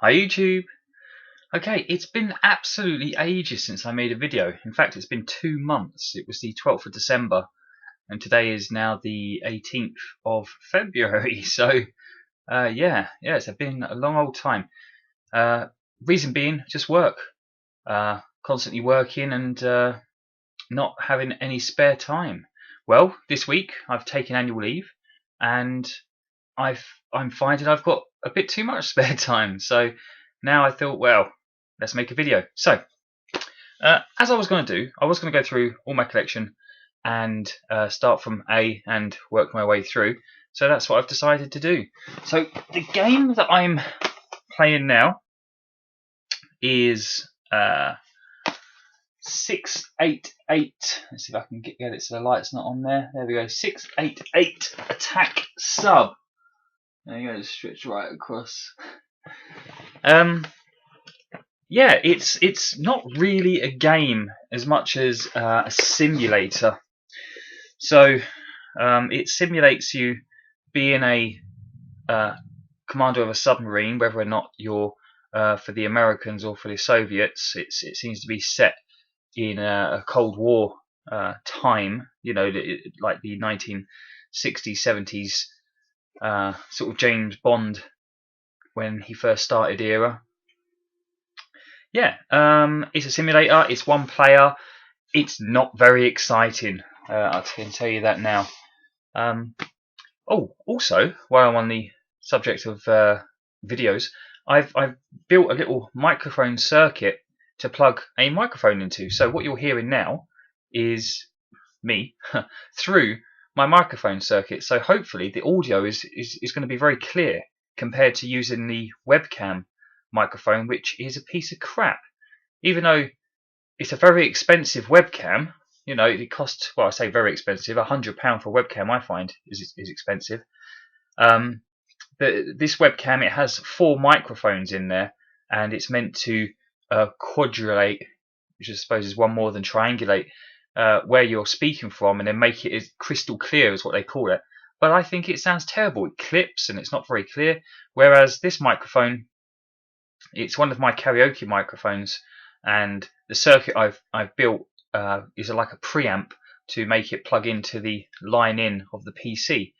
Hi YouTube! Okay, it's been absolutely ages since I made a video. In fact, it's been 2 months. It was the 12th of December, and today is now the 18th of February. So, it's been a long old time. Reason being, just work. Constantly working and not having any spare time. Well, this week I've taken annual leave, and I'm finding I've got a bit too much spare time. So now I thought, well, let's make a video. So as I was going to do, I was going to go through all my collection and start from A and work my way through. So that's what I've decided to do. So the game that I'm playing now is 688. Let's see if I can get it so the light's not on there. There we go. 688 attack sub. There you go, stretch right across. Yeah, it's not really a game as much as a simulator. So it simulates you being a commander of a submarine, whether or not you're for the Americans or for the Soviets. It seems to be set in a Cold War time, you know, like the 1960s, 70s sort of James Bond when he first started era. Yeah, it's a simulator. It's one player. It's not very exciting. I can tell you that now. Also, while I'm on the subject of videos, I've built a little microphone circuit to plug a microphone into. So what you're hearing now is me through my microphone circuit. So hopefully the audio is going to be very clear compared to using the webcam microphone, which is a piece of crap. Even though it's a very expensive webcam, you know, it costs, well, I say very expensive, £100 for a webcam I find is expensive. This webcam, it has 4 microphones in there, and it's meant to quadrulate, which I suppose is one more than triangulate, where you're speaking from, and then make it as crystal clear is what they call it. But I think it sounds terrible. It clips and it's not very clear. Whereas this microphone, it's one of my karaoke microphones, and the circuit I've built is like a preamp to make it plug into the line in of the PC.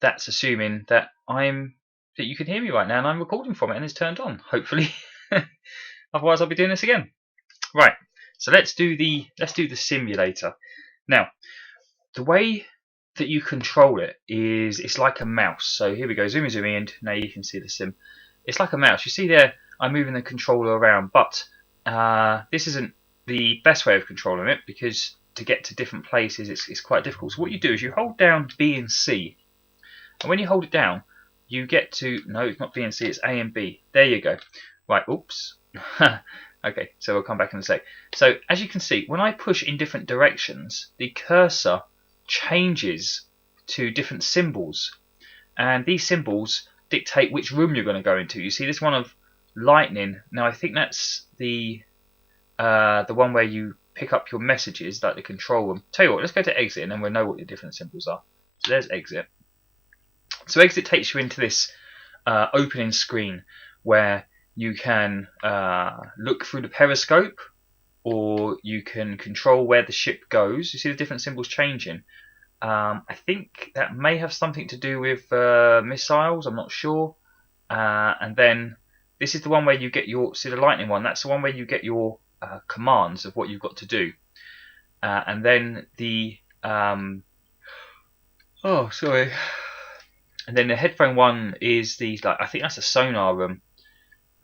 That's assuming that you can hear me right now and I'm recording from it and it's turned on, hopefully. Otherwise I'll be doing this again. Right, so let's do the simulator. Now, the way that you control it is it's like a mouse. So here we go, zoom in, and now you can see the sim. It's like a mouse. You see there, I'm moving the controller around, but this isn't the best way of controlling it, because to get to different places it's quite difficult. So what you do is you hold down B and C, and when you hold it down you get to, no, it's not B and C, it's A and B. There you go. Right, oops. Okay, so we'll come back in a sec. So as you can see, when I push in different directions, the cursor changes to different symbols, and these symbols dictate which room you're going to go into. You see this one of lightning. Now I think that's the one where you pick up your messages, like the control room. Tell you what, let's go to exit and then we'll know what the different symbols are. So there's exit. So exit takes you into this opening screen where you can look through the periscope, or you can control where the ship goes. You see the different symbols changing. I think that may have something to do with missiles, I'm not sure. And then this is the one where you get your, see the lightning one, that's the one where you get your commands of what you've got to do. And then the, oh sorry. And then the headphone one is the, like, I think that's a sonar room.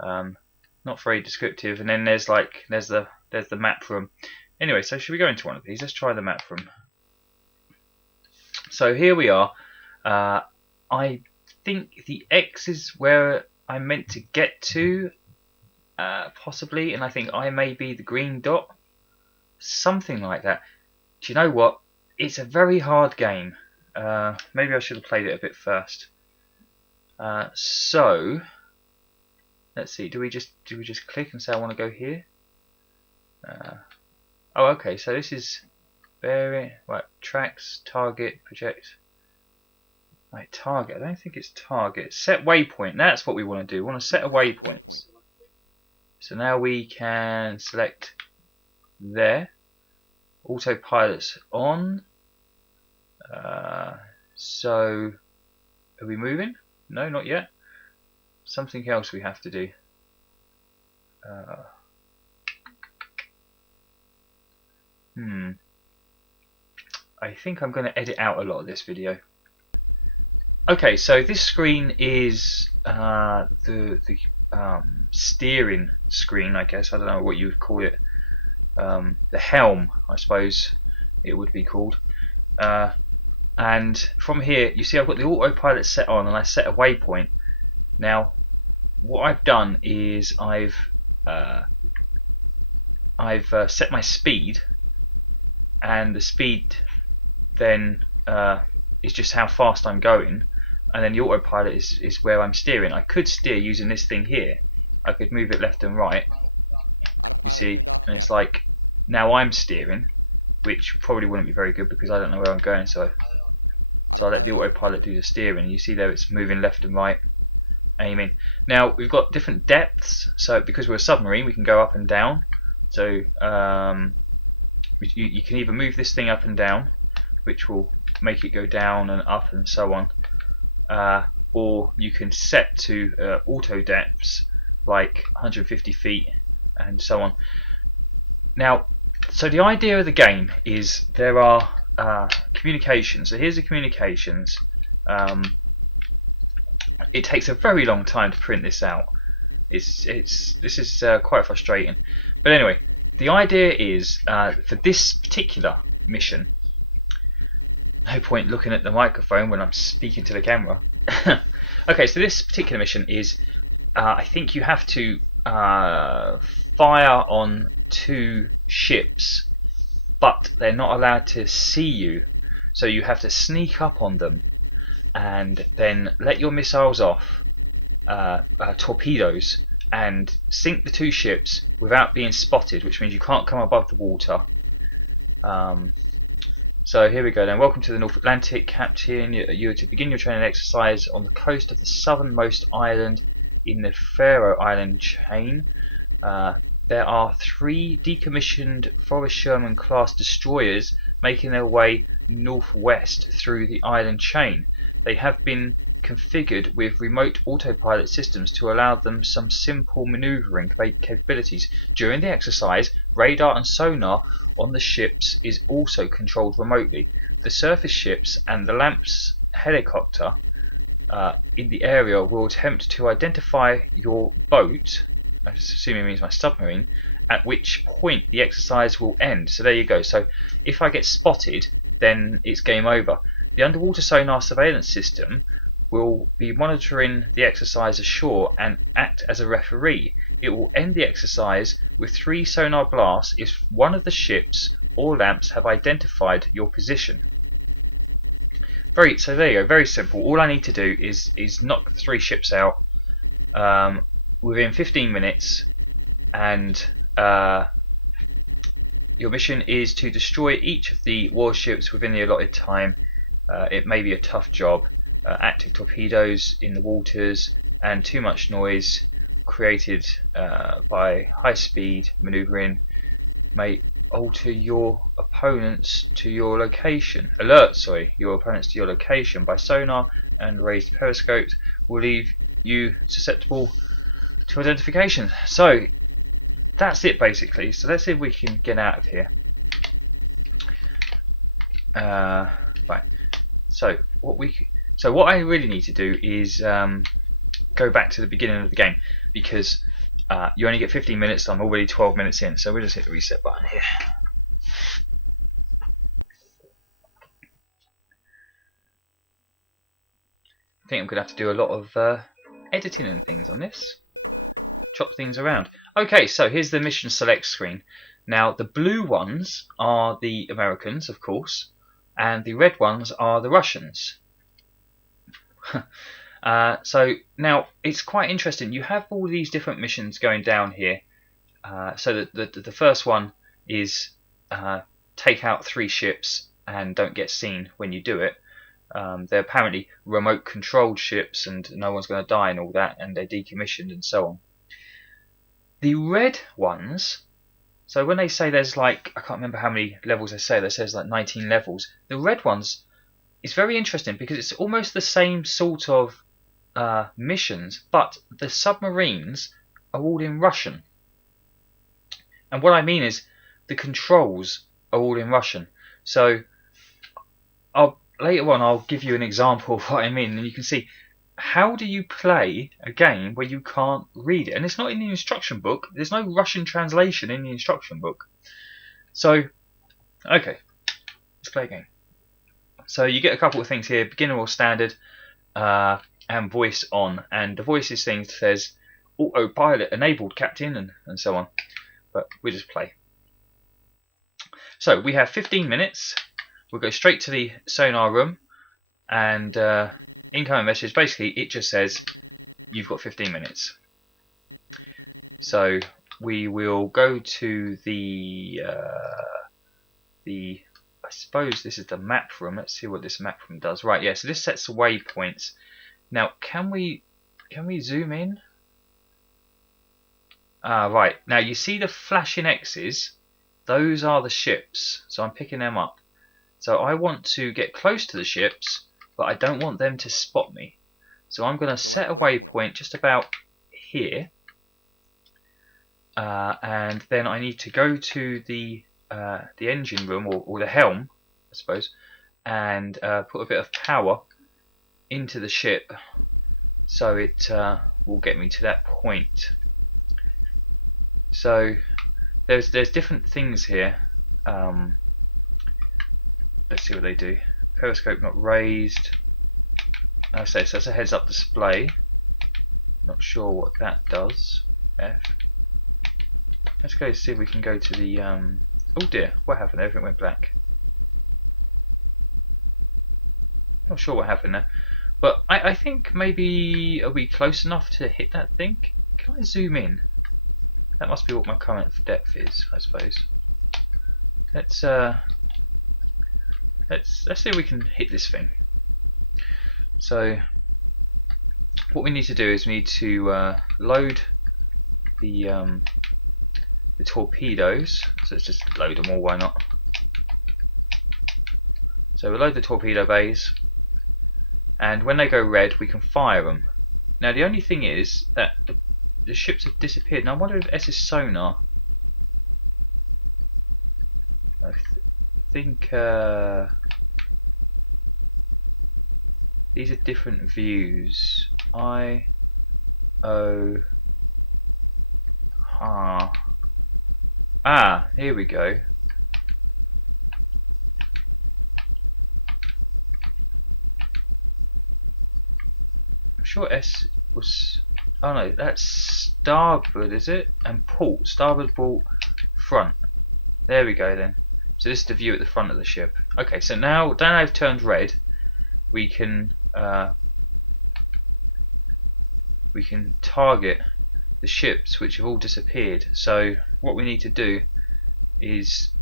Not very descriptive. And then there's the map room. Anyway, so should we go into one of these? Let's try the map room. So here we are. I think the X is where I'm meant to get to, possibly, and I think I may be the green dot, something like that. Do you know what? It's a very hard game. Maybe I should have played it a bit first. So let's see. Do we just click and say I want to go here? Oh, okay. So this is very right. Tracks, target, project. Right, target. I don't think it's target. Set waypoint. That's what we want to do. We want to set a waypoint. So now we can select there. Autopilot's on. So are we moving? No, not yet. Something else we have to do. I think I'm going to edit out a lot of this video. Okay, so this screen is the steering screen, I guess. I don't know what you would call it. The helm, I suppose it would be called. And from here, you see I've got the autopilot set on, and I set a waypoint. Now, what I've done is I've set my speed, and the speed then is just how fast I'm going, and then the autopilot is where I'm steering. I could steer using this thing here. I could move it left and right, you see, and it's like now I'm steering, which probably wouldn't be very good because I don't know where I'm going, so I let the autopilot do the steering. You see there it's moving left and right, aiming. Now we've got different depths, so because we're a submarine we can go up and down. So you can either move this thing up and down, which will make it go down and up and so on, or you can set to auto depths like 150 feet and so on. Now, so the idea of the game is there are communications. So here's the communications. It takes a very long time to print this out. This is quite frustrating. But anyway, the idea is for this particular mission. No point looking at the microphone when I'm speaking to the camera. Okay, so this particular mission is I think you have to fire on 2 ships, but they're not allowed to see you, so you have to sneak up on them and then let your missiles off, torpedoes, and sink the 2 ships without being spotted, which means you can't come above the water. So here we go then. Welcome to the North Atlantic, Captain. You are to begin your training exercise on the coast of the southernmost island in the Faroe Island chain. There are 3 decommissioned Forrest Sherman class destroyers making their way northwest through the island chain. They have been configured with remote autopilot systems to allow them some simple maneuvering capabilities. During the exercise, radar and sonar on the ships is also controlled remotely. The surface ships and the Lamps helicopter in the area will attempt to identify your boat, I assume it means my submarine, at which point the exercise will end. So there you go. So if I get spotted, then it's game over. The underwater sonar surveillance system will be monitoring the exercise ashore and act as a referee. It will end the exercise with 3 sonar blasts if one of the ships or lamps have identified your position. So there you go, very simple. All I need to do is knock 3 ships out within 15 minutes, and your mission is to destroy each of the warships within the allotted time. It may be a tough job. Active torpedoes in the waters and too much noise created by high speed maneuvering may alter your opponents to your location. Your opponents to your location by sonar and raised periscopes will leave you susceptible to identification. So that's it basically. So let's see if we can get out of here. Right. So what I really need to do is go back to the beginning of the game, because you only get 15 minutes. I'm already 12 minutes in, so we'll just hit the reset button here. I think I'm going to have to do a lot of editing and things on this. Chop things around. Okay, so here's the mission select screen. Now the blue ones are the Americans, of course, and the red ones are the Russians. So now it's quite interesting. You have all these different missions going down here. So the first one is take out 3 ships and don't get seen when you do it. They're apparently remote controlled ships and no one's going to die and all that, and they're decommissioned and so on. The red ones, so when they say there's like, I can't remember how many levels they say there's like 19 levels. The red ones is very interesting because it's almost the same sort of missions, but the submarines are all in Russian. And what I mean is the controls are all in Russian. So later on I'll give you an example of what I mean, and you can see how do you play a game where you can't read it. And it's not in the instruction book. There's no Russian translation in the instruction book. So, okay, let's play a game. So you get a couple of things here, beginner or standard, and voice on. And the voices thing says, Autopilot enabled, Captain, and so on. But we'll just play. So we have 15 minutes. We'll go straight to the sonar room, and incoming message, basically it just says you've got 15 minutes. So we will go to the I suppose this is the map room. Let's see what this map room does. Right, yeah, so this sets the waypoints. Now can we zoom in? Right, now you see the flashing X's, those are the ships, so I'm picking them up. So I want to get close to the ships, but I don't want them to spot me. So I'm going to set a waypoint just about here, and then I need to go to the engine room, or the helm, I suppose, and put a bit of power into the ship, so it will get me to that point. So there's different things here. Let's see what they do. Periscope not raised. I say so that's a heads-up display. Not sure what that does. F. Let's go see if we can go to the. Oh dear, what happened? Everything went black. Not sure what happened there, but I think maybe are we close enough to hit that thing? Can I zoom in? That must be what my current depth is, I suppose. Let's see if we can hit this thing. So what we need to do is we need to load the torpedoes. So let's just load them all, why not? So we'll load the torpedo bays, and when they go red we can fire them. Now the only thing is that the ships have disappeared. Now I wonder if S is sonar. I think these are different views. I O ha. Ah, here we go. I'm sure S was. Oh no, that's starboard, is it? And port, starboard, port, front. There we go then. So this is the view at the front of the ship. Okay, so now I've turned red, we can target the ships which have all disappeared. So what we need to do is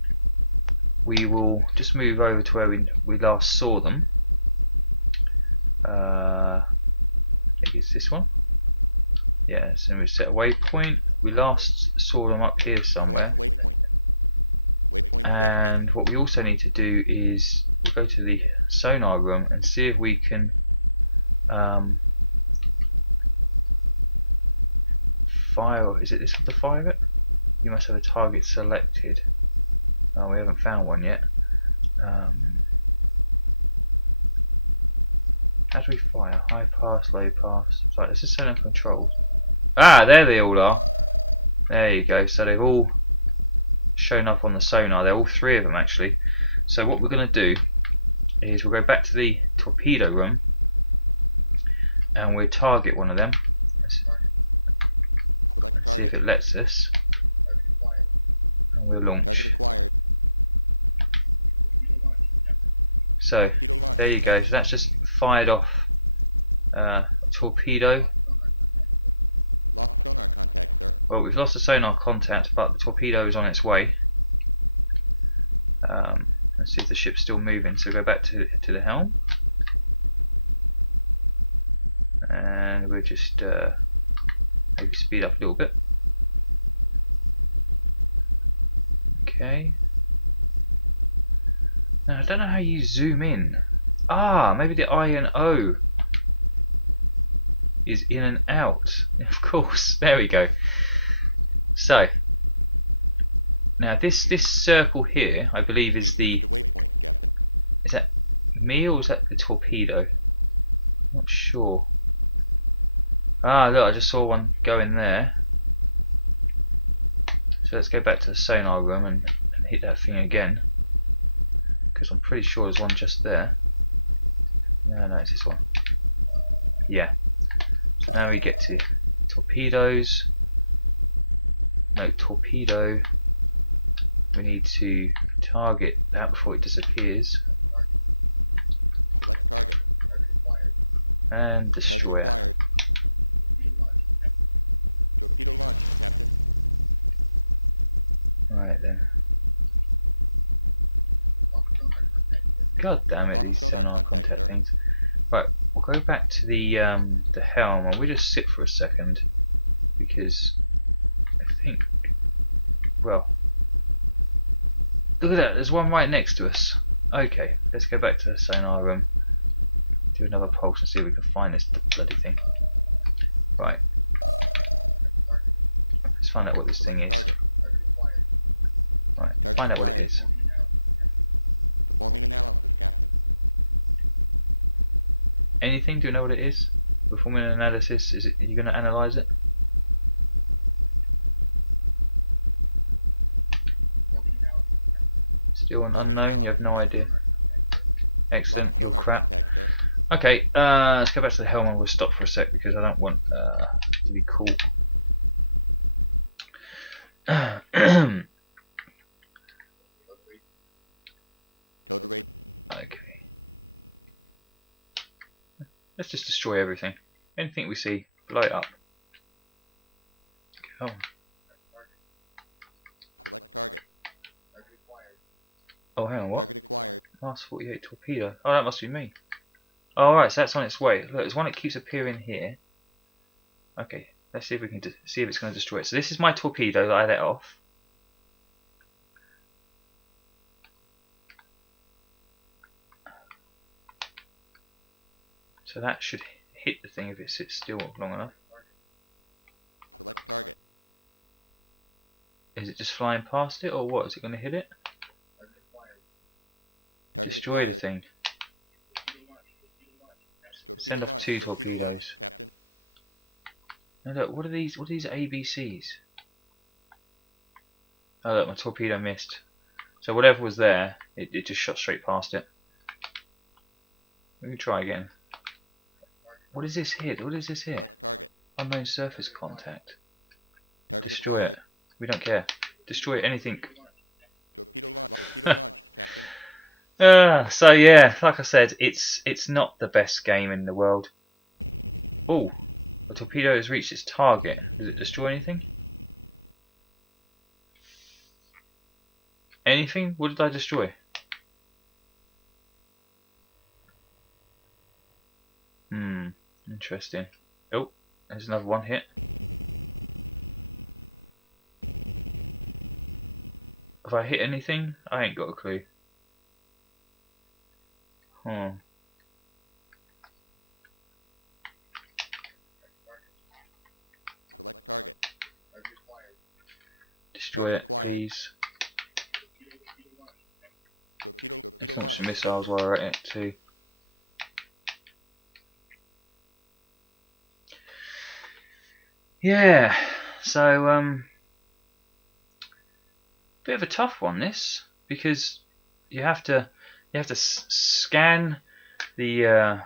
we will just move over to where we last saw them. I think it's this one. Yeah, so we set a waypoint. We last saw them up here somewhere. And what we also need to do is we'll go to the sonar room and see if we can fire. Is it this one to fire it? You must have a target selected. Oh, we haven't found one yet. How do we fire? High pass, low pass. Right, let's just set on controls. Ah, there they all are. There you go. So they've all shown up on the sonar. They're all three of them actually. So what we're going to do is we'll go back to the torpedo room and we'll target one of them and see if it lets us, and we'll launch. So there you go. So that's just fired off a torpedo. Well, we've lost the sonar contact, but the torpedo is on its way. Let's see if the ship's still moving. So go back to the helm. we'll just maybe speed up a little bit. Okay. Now I don't know how you zoom in. Ah, maybe the I and O is in and out. Of course, there we go. So now this circle here, I believe, is that me or is that the torpedo? I'm not sure. Ah, look, I just saw one go in there. So let's go back to the sonar room and hit that thing again, because I'm pretty sure there's one just there. No, it's this one. Yeah. So now we get to torpedoes. No, torpedo. We need to target that before it disappears. And destroy it. Right then. God damn it, these sonar contact things. Right, we'll go back to the helm and we'll just sit for a second, because I think, well, look at that, there's one right next to us. Okay, let's go back to the sonar room, do another pulse and see if we can find this bloody thing. Right, let's find out what this thing is. Right, find out what it is. Anything? Do you know what it is? Performing an analysis. Are you going to analyse it? Still an unknown? You have no idea. Excellent. You're crap. Okay. Let's go back to the helm and we'll stop for a sec because I don't want to be caught. Okay. Let's just destroy everything. Anything we see, blow it up. Go on. Oh, hang on, what? Mars 48 torpedo. Oh, that must be me. Oh, alright, so that's on its way. Look, there's one that keeps appearing here. Okay, let's see if we can see if it's going to destroy it. So this is my torpedo that I let off. So that should hit the thing if it sits still long enough. Is it just flying past it or what? Is it going to hit it? Destroy the thing. Send off 2 torpedoes. Now look, what are these? What are these ABCs? Oh look, my torpedo missed. So whatever was there, it just shot straight past it. We can try again. What is this here? What is this here? Unknown surface contact. Destroy it. We don't care. Destroy anything. So yeah, like I said, it's not the best game in the world. Oh, the torpedo has reached its target. Does it destroy anything? Anything? What did I destroy? Interesting. Oh, there's another one hit. Have I hit anything? I ain't got a clue. Destroy it, please. Let's launch some missiles while we're at it too. Yeah, so bit of a tough one this, because you have to scan the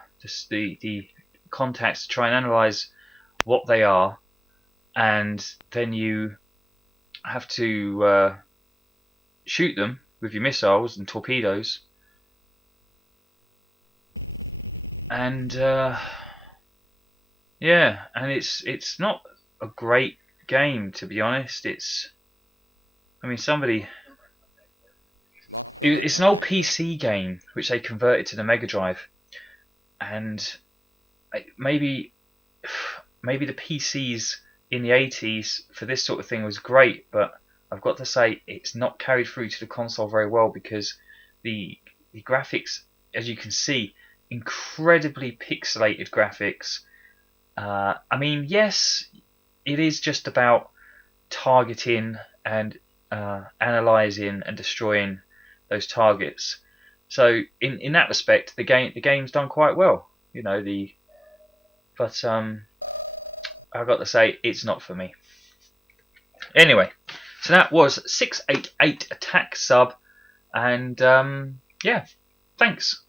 contacts to try and analyze what they are, and then you have to shoot them with your missiles and torpedoes, and yeah, and it's not a great game, to be honest. I mean, it's an old PC game which they converted to the Mega Drive, and maybe maybe the PCs in the 80s for this sort of thing was great, but I've got to say it's not carried through to the console very well, because the graphics, as you can see, incredibly pixelated graphics. I mean, yes, it is just about targeting and analyzing and destroying those targets. So in that respect, the game's done quite well. You know, but I've got to say it's not for me. Anyway, so that was 688 attack sub, and yeah, thanks.